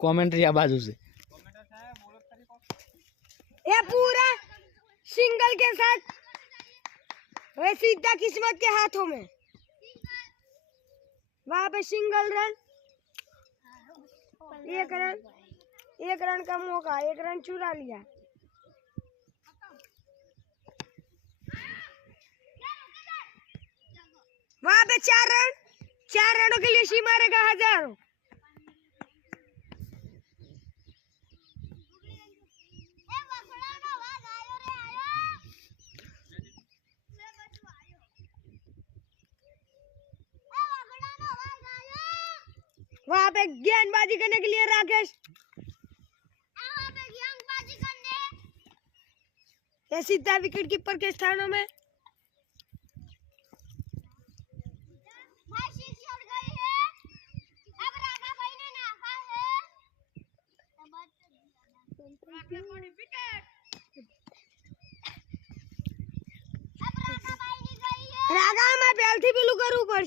Commentary आ बाजू से ये पूरा सिंगल के साथ वह सीधा किस्मत के हाथों में। वहां पे सिंगल रन, एक रन का मौका, एक रन चुरा लिया। वहां पे 4 रनों के लिए सी मारेगा हजारों। वहां पे गेंदबाजी करने के लिए राकेश, ये सीधा विकेट कीपर के स्थानों में। रागा में पेल्थी बिलू करू पड़